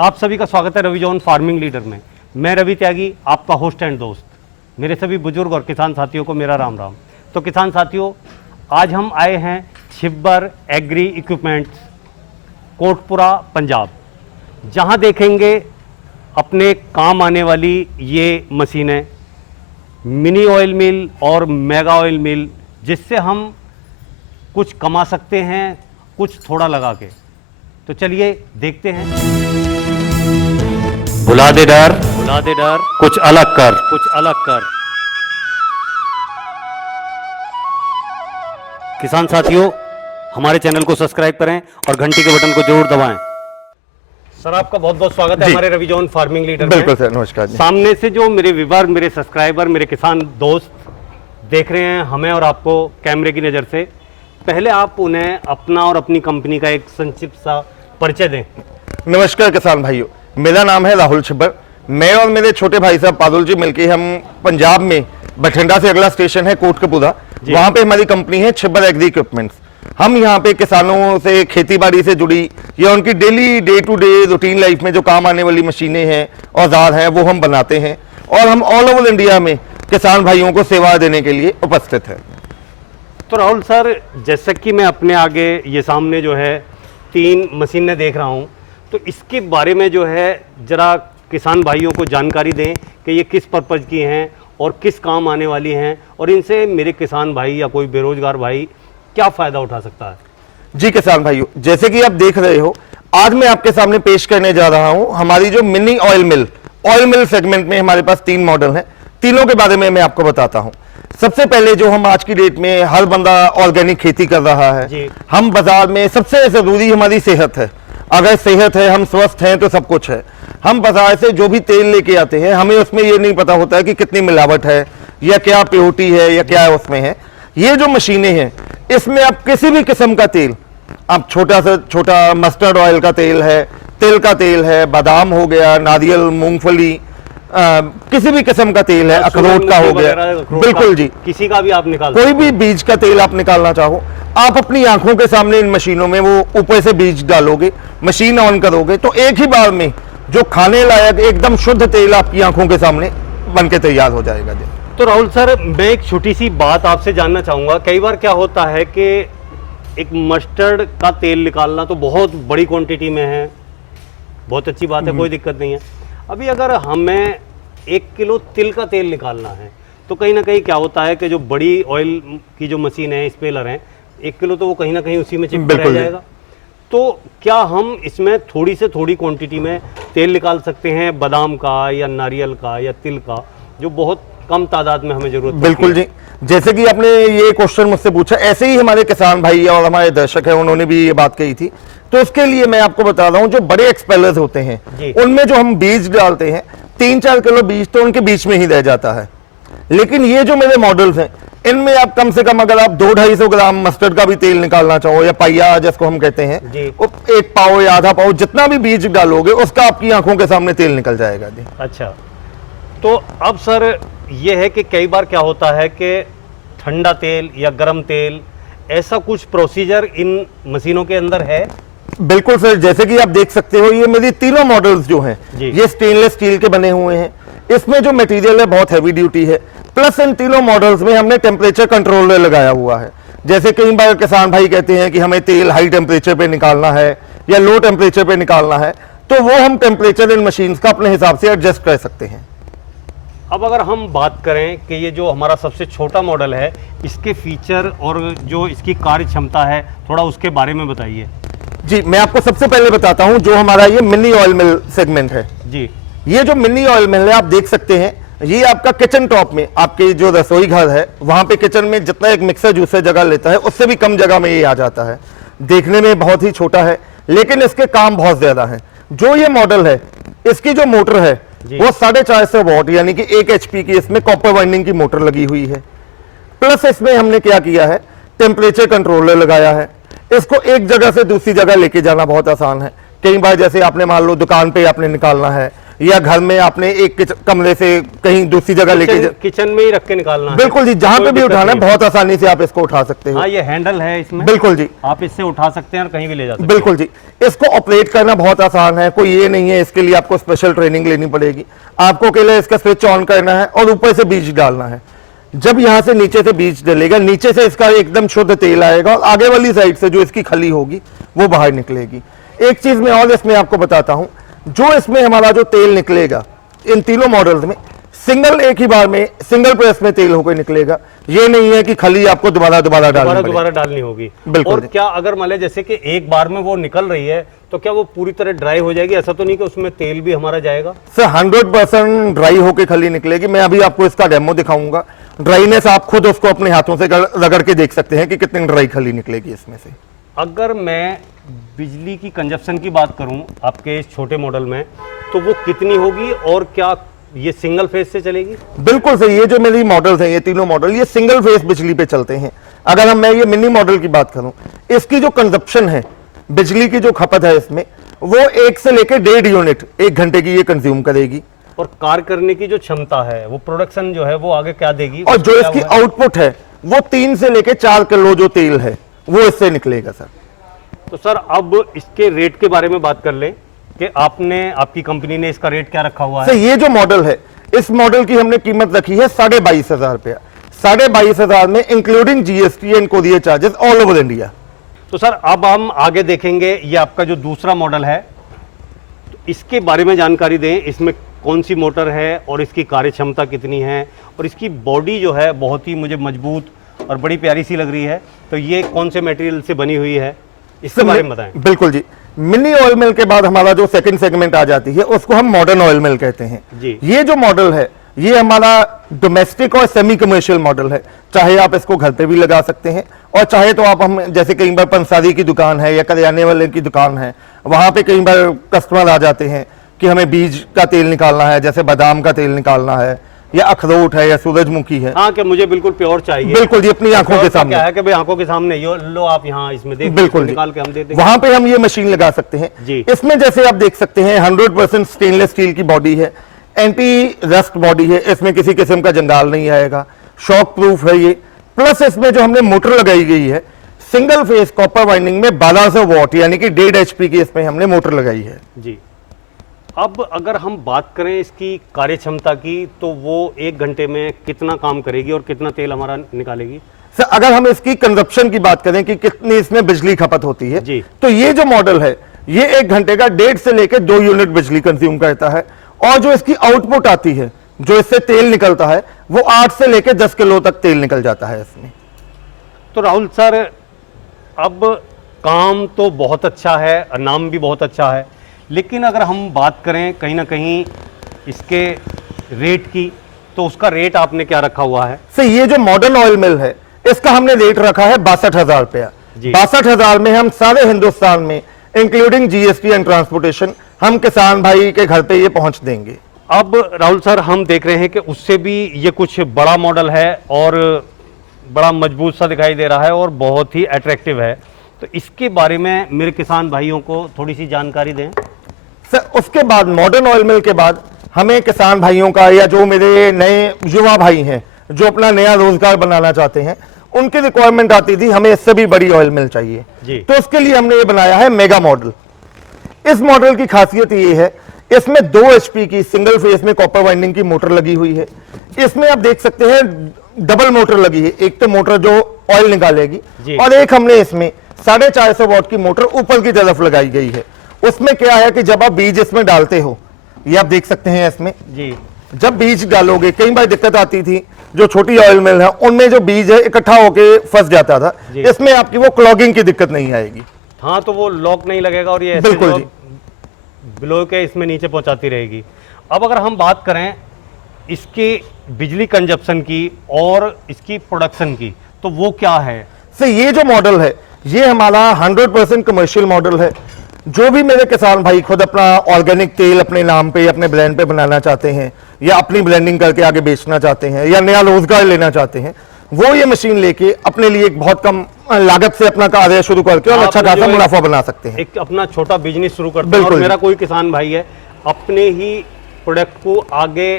आप सभी का स्वागत है रवि जॉन फार्मिंग लीडर में। मैं रवि त्यागी, आपका होस्ट एंड दोस्त। मेरे सभी बुजुर्ग और किसान साथियों को मेरा राम राम। तो किसान साथियों, आज हम आए हैं छिब्बर एग्री इक्विपमेंट्स, कोटपुरा, पंजाब, जहां देखेंगे अपने काम आने वाली ये मशीनें, मिनी ऑयल मिल और मेगा ऑयल मिल, जिससे हम कुछ कमा सकते हैं, कुछ थोड़ा लगा के। तो चलिए देखते हैं। भुला दे डर, कुछ अलग कर। किसान साथियों, हमारे चैनल को सब्सक्राइब करें और घंटी के बटन को जरूर दबाएं। सर, आपका बहुत बहुत स्वागत है हमारे रवि जॉन फार्मिंग लीडर में। बिल्कुल सर, नमस्कार जी। सामने से जो मेरे व्यूअर, मेरे सब्सक्राइबर, मेरे किसान दोस्त देख रहे हैं हमें और आपको कैमरे की नज़र से, पहले आप उन्हें अपना और अपनी कंपनी का एक संक्षिप्त सा परिचय दें। नमस्कार किसान भाइयों, मेरा नाम है राहुल छिब्बर। मैं और मेरे छोटे भाई साहब पादुल जी मिलकर हम पंजाब में बठिंडा से अगला स्टेशन है कोटकपुरा, वहां पे हमारी कंपनी है छिब्बर एग्री इक्विपमेंट्स। हम यहाँ पे किसानों से खेती बाड़ी से जुड़ी या उनकी daily day to day routine life में जो काम आने वाली मशीनें हैं, औजार हैं, वो हम बनाते हैं और हम ऑल ओवर इंडिया में किसान भाइयों को सेवा देने के लिए उपस्थित हैं। तो राहुल सर, जैसे कि मैं अपने आगे ये सामने जो है 3 मशीनें देख रहा हूँ, तो इसके बारे में जो है जरा किसान भाइयों को जानकारी दें कि ये किस पर्पज़ की हैं और किस काम आने वाली हैं, और इनसे मेरे किसान भाई या कोई बेरोजगार भाई क्या फ़ायदा उठा सकता है। जी किसान भाइयों, जैसे कि आप देख रहे हो, आज मैं आपके सामने पेश करने जा रहा हूं हमारी जो मिनी ऑयल मिल सेगमेंट में हमारे पास 3 मॉडल हैं। तीनों के बारे में मैं आपको बताता हूं। सबसे पहले जो हम आज की डेट में हर बंदा ऑर्गेनिक खेती कर रहा है, हम बाजार में सबसे जरूरी हमारी सेहत है। अगर सेहत है, हम स्वस्थ हैं, तो सब कुछ है। हम बाजार से जो भी तेल लेके आते हैं, हमें उसमें ये नहीं पता होता है कि कितनी मिलावट है या क्या प्योरिटी है या क्या उसमें है। ये जो मशीनें हैं, इसमें आप किसी भी किस्म का तेल, आप छोटा से छोटा मस्टर्ड ऑयल का तेल है, तिल का तेल है, बादाम हो गया, नारियल, मूंगफली, किसी भी किस्म का तेल है, अखरोट का हो गया, बिल्कुल जी, किसी का भी आप निकाल, कोई भी बीज का तेल आप निकालना चाहो, आप अपनी आंखों के सामने इन मशीनों में वो ऊपर से बीज डालोगे, मशीन ऑन करोगे, तो एक ही बार में जो खाने लायक एकदम शुद्ध तेल आपकी आंखों के सामने बनके तैयार हो जाएगा जी। तो राहुल सर, मैं एक छोटी सी बात आपसे जानना चाहूँगा। कई बार क्या होता है कि एक मस्टर्ड का तेल निकालना तो बहुत बड़ी क्वांटिटी में है, बहुत अच्छी बात है, कोई दिक्कत नहीं है। अभी अगर हमें 1 किलो तिल का तेल निकालना है, तो कहीं ना कहीं क्या होता है कि जो बड़ी ऑयल की जो मशीन है, स्पेलर हैं, 1 किलो तो वो कहीं ना कहीं उसी में चिपका रह जाएगा। तो क्या हम इसमें थोड़ी से थोड़ी क्वांटिटी में तेल निकाल सकते हैं, बादाम का या नारियल का या तिल का, जो बहुत कम तादाद में हमें जरूरत? बिल्कुल जी, जैसे कि आपने ये क्वेश्चन मुझसे पूछा, ऐसे ही हमारे किसान भाई और हमारे दर्शक हैं, उन्होंने भी ये बात कही थी। तो उसके लिए मैं आपको बता रहा हूँ, जो बड़े एक्सपेलर्स होते हैं, उनमें जो हम बीज डालते हैं, 3-4 किलो बीज तो उनके बीच में ही रह जाता है। लेकिन ये जो मेरे मॉडल्स हैं, इनमें आप कम से कम अगर आप 200-250 ग्राम मस्टर्ड का भी तेल निकालना चाहो, या पाइया जिसको हम कहते हैं, 1 पाव या आधा पाव, जितना भी बीज डालोगे उसका आपकी आंखों के सामने तेल निकल जाएगा जी। अच्छा, तो अब सर ये है कि कई बार क्या होता है कि ठंडा तेल या गर्म तेल, ऐसा कुछ प्रोसीजर इन मशीनों के अंदर है? बिल्कुल सर, जैसे कि आप देख सकते हो, ये मेरी तीनों मॉडल्स जो हैं, ये स्टेनलेस स्टील के बने हुए हैं। इसमें जो मटेरियल है बहुत हैवी ड्यूटी है, प्लस इन तीनों मॉडल्स में हमने टेम्परेचर कंट्रोलर लगाया हुआ है। जैसे कई बार किसान भाई कहते हैं कि हमें तेल हाई टेम्परेचर पे निकालना है या लो टेम्परेचर पे निकालना है, तो वो हम टेम्परेचर इन मशीन्स का अपने हिसाब से एडजस्ट कर सकते हैं। अब अगर हम बात करें कि ये जो हमारा सबसे छोटा मॉडल है, इसके फीचर और जो इसकी कार्य क्षमता है, थोड़ा उसके बारे में बताइए। जी, मैं आपको सबसे पहले बताता हूं, जो हमारा ये मिनी ऑयल मिल सेगमेंट है जी, ये जो मिनी ऑयल मिल है, आप देख सकते हैं, ये आपका किचन टॉप में, आपके जो रसोई घर है, वहां पे किचन में जितना एक मिक्सर जूसर जगह लेता है, उससे भी कम जगह में ये आ जाता है। देखने में बहुत ही छोटा है, लेकिन इसके काम बहुत ज्यादा है। जो ये मॉडल है, इसकी जो मोटर है वो 450 वॉट यानी कि 1 HP की इसमें कॉपर वाइंडिंग की मोटर लगी हुई है। प्लस इसमें हमने क्या किया है, टेम्परेचर कंट्रोलर लगाया है। इसको एक जगह से दूसरी जगह लेके जाना बहुत आसान है। कई बार जैसे आपने मान लो दुकान पे आपने निकालना है, या घर में आपने एक कमरे से कहीं दूसरी जगह लेके किचन में ही रख के निकालना है। बिल्कुल जी, जहां कोई पे भी दिक्कत उठाना है नहीं। बहुत आसानी से आप इसको उठा सकते हो। हाँ, ये हैंडल है इसमें, बिल्कुल जी, आप इससे उठा सकते हैं और कहीं भी ले जा सकते हैं। बिल्कुल जी। इसको ऑपरेट करना बहुत आसान है, कोई ये नहीं है इसके लिए आपको स्पेशल ट्रेनिंग लेनी पड़ेगी। आपको केवल इसका स्विच ऑन करना है और ऊपर से बीज डालना है। जब यहां से नीचे से बीज डलेगा, नीचे से इसका एकदम शुद्ध तेल आएगा और आगे वाली साइड से जो इसकी खली होगी वो बाहर निकलेगी। एक चीज मैं और इसमें आपको बताता हूं, जो इसमें हमारा जो तेल निकलेगा इन तीनों मॉडल्स में सिंगल एक ही बार में सिंगल प्रेस में तेल होकर निकलेगा। ये नहीं है कि खली आपको दोबारा दोबारा डालनी होगी। बिल्कुल और जी। क्या अगर मान लें जैसे कि एक बार में वो निकल रही है तो क्या वो पूरी तरह ड्राई हो जाएगी? ऐसा तो नहीं कि उसमें तेल भी हमारा जाएगा? सर 100% ड्राई होकर खली निकलेगी। मैं अभी आपको इसका डेमो दिखाऊंगा। ड्राईनेस आप खुद उसको अपने हाथों से रगड़ के देख सकते हैं कि कितनी ड्राई खली निकलेगी इसमें से। अगर मैं बिजली की कंजप्शन की बात करूं आपके इस छोटे मॉडल में, तो वो कितनी होगी और क्या ये सिंगल फेज से चलेगी? बिल्कुल सही। ये जो मेरी मॉडल्स हैं, ये तीनों मॉडल ये सिंगल फेज बिजली पे चलते हैं। अगर मैं ये मिनी मॉडल की बात करूं, इसकी जो कंजप्शन है, बिजली की जो खपत है इसमें, वो 1 से लेकर 1.5 यूनिट 1 घंटे की ये कंज्यूम करेगी। और कार्य करने की जो क्षमता है, वो प्रोडक्शन जो है वो आगे क्या देगी? और जो इसकी आउटपुट है वो 3 से लेकर 4 किलो जो तेल है वो इससे निकलेगा सर। तो सर अब इसके रेट के बारे में बात कर लें कि आपकी कंपनी ने इसका रेट क्या रखा हुआ है? सर ये जो मॉडल है, इस मॉडल की हमने कीमत रखी है 22,500 रुपया। 22,500 में including GST and courier charges all over India. तो सर अब हम आगे देखेंगे, ये आपका जो दूसरा मॉडल है, तो इसके बारे में जानकारी दें। इसमें कौन सी मोटर है और इसकी कार्य क्षमता कितनी है, और इसकी बॉडी जो है बहुत ही मुझे मजबूत और बड़ी प्यारी सी लग रही है। तो ये कौन से मटेरियल से बनी हुई है, इसके बारे में बताएं। बिल्कुल जी। मिनी ऑयल मिल के बाद हमारा जो सेकंड सेगमेंट आ जाती है उसको हम मॉडर्न ऑयल मिल कहते हैं जी। ये जो मॉडल है ये हमारा डोमेस्टिक और सेमी कमर्शियल मॉडल है। चाहे आप इसको घर पे भी लगा सकते हैं और चाहे तो आप हम जैसे कई बार पंसारी की दुकान है या करियाने वाले की दुकान है, वहां पे कई बार कस्टमर आ जाते हैं कि हमें बीज का तेल निकालना है, जैसे बादाम का तेल निकालना है या अखरोट है या सूरजमुखी है। हाँ, कि मुझे बिल्कुल प्योर चाहिए। बिल्कुल जी, अपनी आंखों के सामने। क्या है कि भाई आंखों के सामने यो लो आप यहाँ इसमें देख, बिल्कुल निकाल के हम दे देंगे। वहां पे हम ये मशीन लगा सकते हैं जी। इसमें जैसे आप देख सकते हैं 100% स्टेनलेस स्टील की बॉडी है, एंटी रस्ट बॉडी है, इसमें किसी किस्म का जंजाल नहीं आएगा, शॉक प्रूफ है ये। प्लस इसमें जो हमने मोटर लगाई गई है सिंगल फेज कॉपर वाइंडिंग में 1200 वॉट यानी कि 1.5 HP की इसमें हमने मोटर लगाई है जी। अब अगर हम बात करें इसकी कार्य क्षमता की, तो वो 1 घंटे में कितना काम करेगी और कितना तेल हमारा निकालेगी? सर अगर हम इसकी कंजप्शन की बात करें कि कितनी इसमें बिजली खपत होती है जी। तो ये जो मॉडल है ये 1 घंटे का 1.5 से लेकर 2 यूनिट बिजली कंज्यूम करता है। और जो इसकी आउटपुट आती है, जो इससे तेल निकलता है, वो 8 से लेकर 10 किलो तक तेल निकल जाता है इसमें। तो राहुल सर, अब काम तो बहुत अच्छा है, नाम भी बहुत अच्छा है, लेकिन अगर हम बात करें कहीं ना कहीं इसके रेट की, तो उसका रेट आपने क्या रखा हुआ है? सर ये जो मॉडर्न ऑयल मिल है इसका हमने रेट रखा है 62,000 रुपया। 62,000 में हम सारे हिंदुस्तान में इंक्लूडिंग जीएसटी एंड ट्रांसपोर्टेशन हम किसान भाई के घर पे ये पहुंच देंगे। अब राहुल सर, हम देख रहे हैं कि उससे भी ये कुछ बड़ा मॉडल है और बड़ा मजबूत सा दिखाई दे रहा है और बहुत ही अट्रैक्टिव है। तो इसके बारे में मेरे किसान भाइयों को थोड़ी सी जानकारी दें। सर उसके बाद मॉडर्न ऑयल मिल के बाद हमें किसान भाइयों का या जो मेरे नए युवा भाई हैं जो अपना नया रोजगार बनाना चाहते हैं, उनकी रिक्वायरमेंट आती थी हमें इससे भी बड़ी ऑयल मिल चाहिए जी। तो उसके लिए हमने ये बनाया है मेगा मॉडल। इस मॉडल की खासियत ये है इसमें 2 HP की सिंगल फेस में कॉपर वाइंडिंग की मोटर लगी हुई है। इसमें आप देख सकते हैं डबल मोटर लगी है, एक तो मोटर जो ऑयल निकालेगी और एक हमने इसमें 450 वॉट की मोटर ऊपर की तरफ लगाई गई है। उसमें क्या है कि जब आप बीज इसमें डालते हो, ये आप देख सकते हैं इसमें जी, जब बीज डालोगे, कई बार दिक्कत आती थी जो छोटी ऑयल मिल है उनमें जो बीज है इकट्ठा होके फंस जाता था, इसमें आपकी वो क्लॉगिंग की दिक्कत नहीं आएगी। हाँ, तो वो लॉक नहीं लगेगा और ये बिल्कुल जी बिलो के इसमें नीचे पहुंचाती रहेगी। अब अगर हम बात करें इसके बिजली कंजप्शन की और इसकी प्रोडक्शन की, तो वो क्या है? सर ये जो मॉडल है ये हमारा 100% कमर्शियल मॉडल है। जो भी मेरे किसान भाई खुद अपना ऑर्गेनिक तेल अपने नाम पे अपने ब्रांड पे बनाना चाहते हैं या अपनी ब्लेंडिंग करके आगे बेचना चाहते हैं या नया रोजगार लेना चाहते हैं, वो ये मशीन लेके अपने लिए एक बहुत कम लागत से अपना कार्य शुरू करके और अच्छा खासा मुनाफा बना सकते हैं। एक अपना छोटा बिजनेस शुरू करते हैं। और मेरा कोई किसान भाई है अपने ही प्रोडक्ट को आगे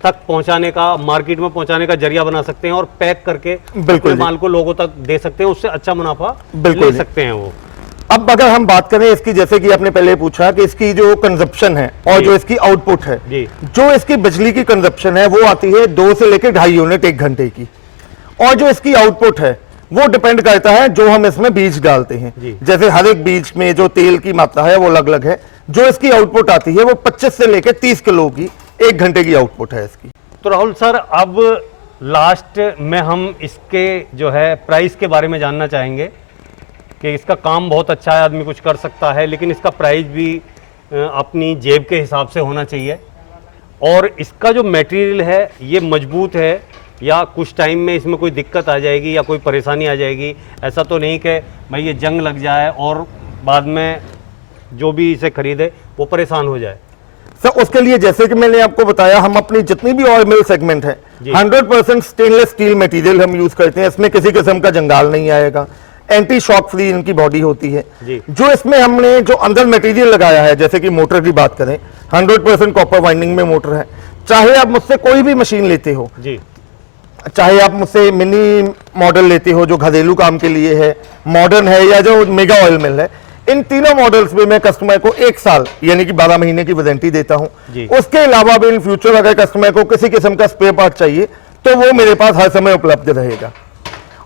तक पहुंचाने का, मार्केट में पहुंचाने का जरिया बना सकते हैं और पैक करके बिल्कुल अपने जी। माल को लोगों तक दे सकते हैं, उससे अच्छा मुनाफा बिल्कुल ले जी। सकते हैं वो। अब अगर हम बात करें इसकी, जैसे कि आपने पहले पूछा कि इसकी जो कंजप्शन है और जी। जो इसकी आउटपुट है, जी। जो इसकी बिजली की कंजप्शन है वो आती है 2 से लेकर 2.5 यूनिट 1 घंटे की, और जो इसकी आउटपुट है वो डिपेंड करता है जो हम इसमें बीज डालते हैं। जी। जैसे हर एक बीज में जो तेल की मात्रा है वो अलग अलग है। जो इसकी आउटपुट आती है वो 25 से लेकर 30 किलो की 1 घंटे की आउटपुट है इसकी। तो राहुल सर, अब लास्ट में हम इसके जो है प्राइस के बारे में जानना चाहेंगे कि इसका काम बहुत अच्छा है, आदमी कुछ कर सकता है, लेकिन इसका प्राइस भी अपनी जेब के हिसाब से होना चाहिए। और इसका जो मटेरियल है ये मजबूत है, या कुछ टाइम में इसमें कोई दिक्कत आ जाएगी या कोई परेशानी आ जाएगी? ऐसा तो नहीं कि भाई ये जंग लग जाए और बाद में जो भी इसे खरीदे वो परेशान हो जाए। सर उसके लिए जैसे कि मैंने आपको बताया, हम अपनी जितनी भी ऑयल मिल सेगमेंट है जी। 100% स्टेनलेस स्टील मटेरियल हम यूज करते हैं। इसमें किसी किस्म का जंगाल नहीं आएगा, एंटी शॉक फ्री इनकी बॉडी होती है। जी। जो इसमें हमने जो अंदर मटेरियल लगाया है, जैसे कि मोटर की बात करें, 100% कॉपर वाइंडिंग में मोटर है। चाहे आप मुझसे कोई भी मशीन लेते हो, जी। चाहे आप मुझसे मिनी मॉडल लेते हो जो घरेलू काम के लिए है, मॉडर्न है, या जो मेगा ऑयल मिल है, इन तीनों मॉडल्स में मैं कस्टमर को 1 साल यानी कि 12 महीने की वारंटी देता हूं। जी। उसके अलावा भी इन फ्यूचर अगर कस्टमर को किसी किस्म का स्पेयर पार्ट चाहिए तो वो मेरे पास हर समय उपलब्ध रहेगा।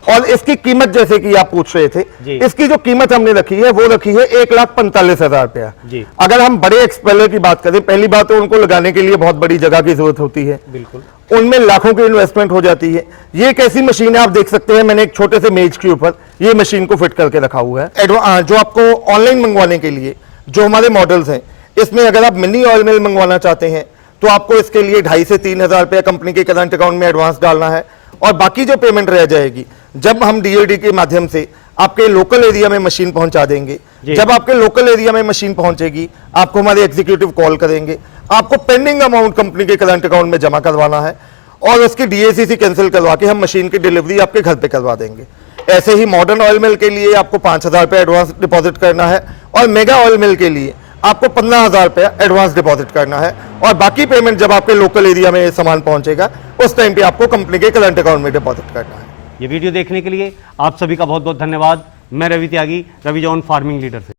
और इसकी कीमत जैसे कि आप पूछ रहे थे, जी। इसकी जो कीमत हमने रखी है वो रखी है 1,45,000 रुपया। जी। अगर हम बड़े एक्सपेलर की बात करें, पहली बात तो उनको लगाने के लिए बहुत बड़ी जगह की जरूरत होती है, बिल्कुल। उनमें लाखों की इन्वेस्टमेंट हो जाती है। ये एक ऐसी मशीन है, आप देख सकते हैं मैंने एक छोटे से मेज के ऊपर ये मशीन को फिट करके रखा हुआ है। जो आपको ऑनलाइन मंगवाने के लिए जो हमारे मॉडल्स हैं, इसमें अगर आप मिनी ऑयल मिल मंगवाना चाहते हैं तो आपको इसके लिए 2,500 से 3,000 रुपया कंपनी के करंट अकाउंट में एडवांस डालना है, और बाकी जो पेमेंट रह जाएगी जब हम डीओडी के माध्यम से आपके लोकल एरिया में मशीन पहुंचा देंगे। जी। जब आपके लोकल एरिया में मशीन पहुंचेगी, आपको हमारे एग्जीक्यूटिव कॉल करेंगे, आपको पेंडिंग अमाउंट कंपनी के करंट अकाउंट में जमा करवाना है, और उसकी डीएसीसी कैंसिल करवा के हम मशीन की डिलीवरी आपके घर पे करवा देंगे। ऐसे ही मॉडर्न ऑयल मिल के लिए आपको 5,000 रुपया एडवांस डिपॉजिट करना है, और मेगा ऑयल मिल के लिए आपको 15,000 रुपया एडवांस डिपॉजिट करना है, और बाकी पेमेंट जब आपके लोकल एरिया में सामान पहुंचेगा उस टाइम पे आपको कंपनी के करंट अकाउंट में डिपॉजिट करना है। ये वीडियो देखने के लिए आप सभी का बहुत बहुत धन्यवाद। मैं रवि त्यागी, रवि जॉन फार्मिंग लीडर से।